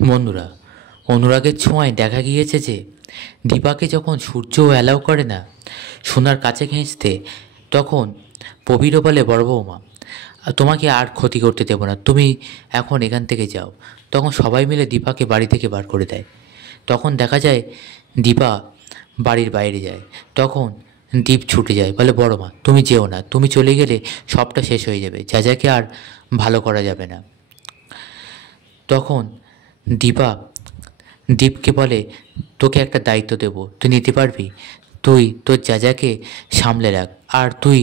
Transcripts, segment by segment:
বন্ধুরা, অনুরাগের ছোঁয়ায় দেখা গিয়েছে যে দীপাকে যখন সূর্য অ্যালাউ করে না সোনার কাছে ঘেঁষতে, তখন প্রবীরও বলে, বড় বৌমা তোমাকে আর ক্ষতি করতে দেবো না, তুমি এখন এখান থেকে যাও। তখন সবাই মিলে দীপাকে বাড়ি থেকে বার করে দেয়। তখন দেখা যায় দীপা বাড়ির বাইরে যায়। তখন দীপ ছুটে যায়, বলে, বড় মা তুমি যেও না, তুমি চলে গেলে সবটা শেষ হয়ে যাবে, যা যাকে আর ভালো করা যাবে না। তখন দীপা দীপকে বলে, তোকে একটা দায়িত্ব দেবো, তুই নিতে পারবি? তুই তোর যাকে সামলে রাখ, আর তুই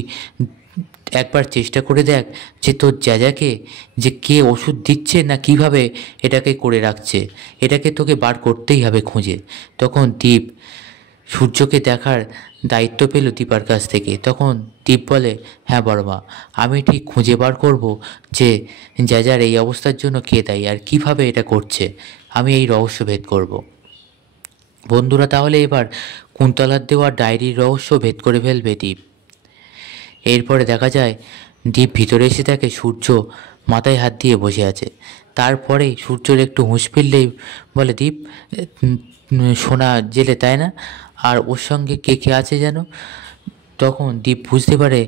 একবার চেষ্টা করে দেখ যে তোর যাকে যে কে ওষুধ দিচ্ছে না কিভাবে এটাকে করে রাখছে, এটাকে তোকে বার করতেই হবে খুঁজে। তখন দীপ সূর্যকে দেখার দায়িত্ব পেল দীপার কাছ থেকে। তখন দীপ বলে, হ্যাঁ বড় মা, আমি ঠিক খুঁজে বার করব যে যার এই অবস্থার জন্য কে দায়ী আর কিভাবে এটা করছে, আমি এই রহস্য ভেদ করব। বন্ধুরা, তাহলে এবার কুন্তলার দেওয়া ডায়েরির রহস্য ভেদ করে ফেলবে দীপ। এরপরে দেখা যায় দীপ ভিতরে এসে দেখে সূর্য মাথায় হাত দিয়ে বসে আছে। তারপরেই সূর্যর একটু হুঁশ ফিরলেই বলে, দীপ সোনা জেলে তাই না? আর ওর সঙ্গে কে কে আছে যেন? তখন দীপ বুঝতে পারে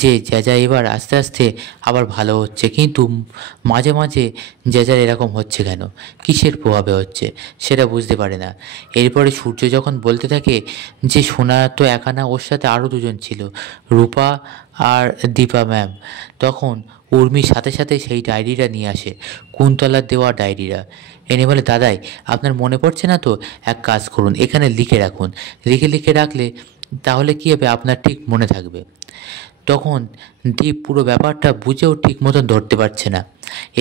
যে যা এবার আস্তে আস্তে আবার ভালো হচ্ছে, কিন্তু মাঝে মাঝে যা এরকম হচ্ছে কেন, কিসের প্রভাবে হচ্ছে সেটা বুঝতে পারে না। এরপরে সূর্য যখন বলতে থাকে যে সোনা তো একা না, ওর সাথে আরও দুজন ছিল, রূপা আর দীপা ম্যাম। তখন উর্মির সাথে সাথে সেই ডায়েরিটা নিয়ে আসে, কুন্তলার দেওয়া ডায়েরিটা এনে বলে, দাদাই আপনার মনে পড়ছে না তো, এক কাজ করুন, এখানে লিখে রাখুন, লিখে রাখলে তাহলে কী হবে, আপনার ঠিক মনে থাকবে। তখন দীপ পুরো ব্যাপারটা বুঝেও ঠিক মতন ধরতে পারছে না।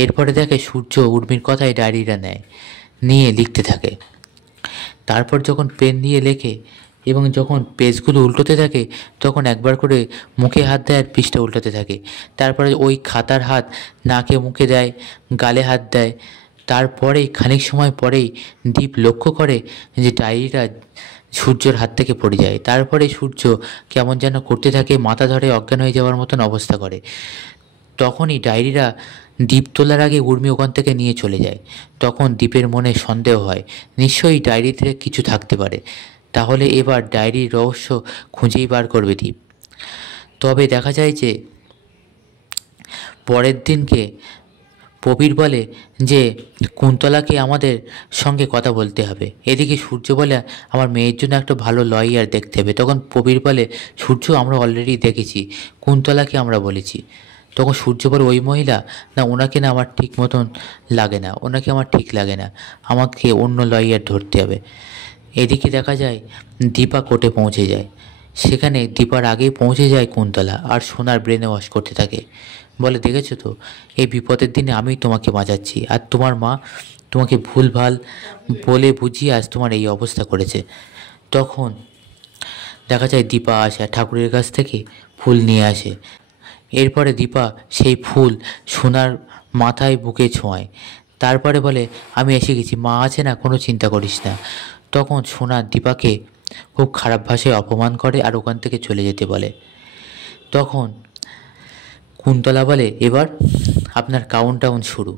এরপরে দেখে সূর্য উর্মির কথায় ডায়েরিটা নেয়, নিয়ে লিখতে থাকে। তারপর যখন পেন দিয়ে লেখে এবং যখন পেজগুলো উল্টোতে থাকে, তখন একবার করে মুখে হাত দেয় আর পৃষ্ঠা উল্টোতে থাকে। তারপরে ওই খাতার হাত নাকে মুখে দেয়, গালে হাত দেয়। তারপরেই খানিক সময় পরেই দীপ লক্ষ্য করে যে ডায়েরিটা সূর্যর হাত থেকে পড়ে যায়। তারপরে সূর্য কেমন যেন করতে থাকে, মাথা ধরে অজ্ঞান হয়ে যাওয়ার মতন অবস্থা করে। তখনই ডায়েরিটা দীপ তোলার আগে উর্মি ওখান থেকে নিয়ে চলে যায়। তখন দীপের মনে সন্দেহ হয়, নিশ্চয়ই ডায়েরিতে কিছু থাকতে পারে। তাহলে এবার ডায়েরির রহস্য খুঁজেই বার করবে দীপ। তবে দেখা যায় যে পরের দিনকে প্রবীর বলে যে কুন্তলাকে আমাদের সঙ্গে কথা বলতে হবে। এদিকে সূর্য বলে, আমার মেয়ের জন্য একটা ভালো লয়ার দেখতে হবে। তখন প্রবীর বলে, সূর্য আমরা অলরেডি দেখেছি, কুন্তলাকে আমরা বলেছি। তখন সূর্য বলে, ওই মহিলা না, ওনাকে না আমার ঠিক মতন লাগে না, ওনাকে আমার ঠিক লাগে না, আমাকে অন্য লয়ার ধরতে হবে। এদিকে দেখা যায় দীপা কোর্টে পৌঁছে যায়। সেখানে দীপার আগেই পৌঁছে যায় কুন্তলা, আর সোনার ব্রেনে ওয়াশ করতে থাকে। বলে, দেখেছো তো, এই বিপদের দিনে আমি তোমাকে বাঁচাচ্ছি, আর তোমার মা তোমাকে ভুলভাল বলে বুঝিয়ে আজ তোমার এই অবস্থা করেছে। তখন দেখা যায় দীপা আসে ঠাকুরের কাছ থেকে ফুল নিয়ে আসে। এরপরে দীপা সেই ফুল সোনার মাথায় বুকে ছোঁয়ায়। তারপরে বলে, আমি এসে গেছি, মা আছে না, কোনো চিন্তা করিস না। তখন সোনা দীপাকে খুব খারাপ ভাষায় অপমান করে আর ওখান থেকে চলে যেতে বলে। তখন কুন্তলা বলে, এবার আপনার কাউন্টডাউন শুরু।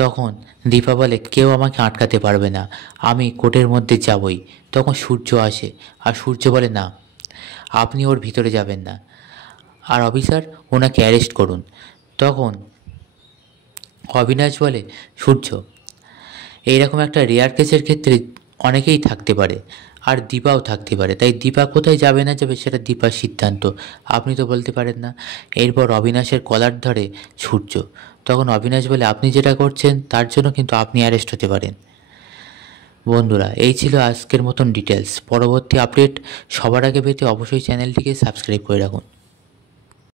তখন দীপা বলে, কেউ আমাকে আটকাতে পারবে না, আমি কোর্টের মধ্যে যাবই। তখন সূর্য আসে আর সূর্য বলে, না আপনি ওর ভিতরে যাবেন না, আর অফিসার ওনাকে অ্যারেস্ট করুন। তখন অবিনাশ বলে, সূর্য এইরকম একটা রেয়ার কেসের ক্ষেত্রে অনেকেই থাকতে পারে, আর দীপাও থাকতে পারে, তাই দীপা কোথায় যাবে না যাবে সেটা দীপার সিদ্ধান্ত, আপনি তো বলতে পারেন না। এরপর অবিনাশের কলার ধরে সূর্য। তখন অবিনাশ বলে, আপনি যেটা করছেন তার জন্য কিন্তু আপনি অ্যারেস্ট হতে পারেন। বন্ধুরা, এই ছিল আজকের মতন ডিটেলস। পরবর্তী আপডেট সবার আগে পেতে অবশ্যই চ্যানেলটিকে সাবস্ক্রাইব করে রাখুন।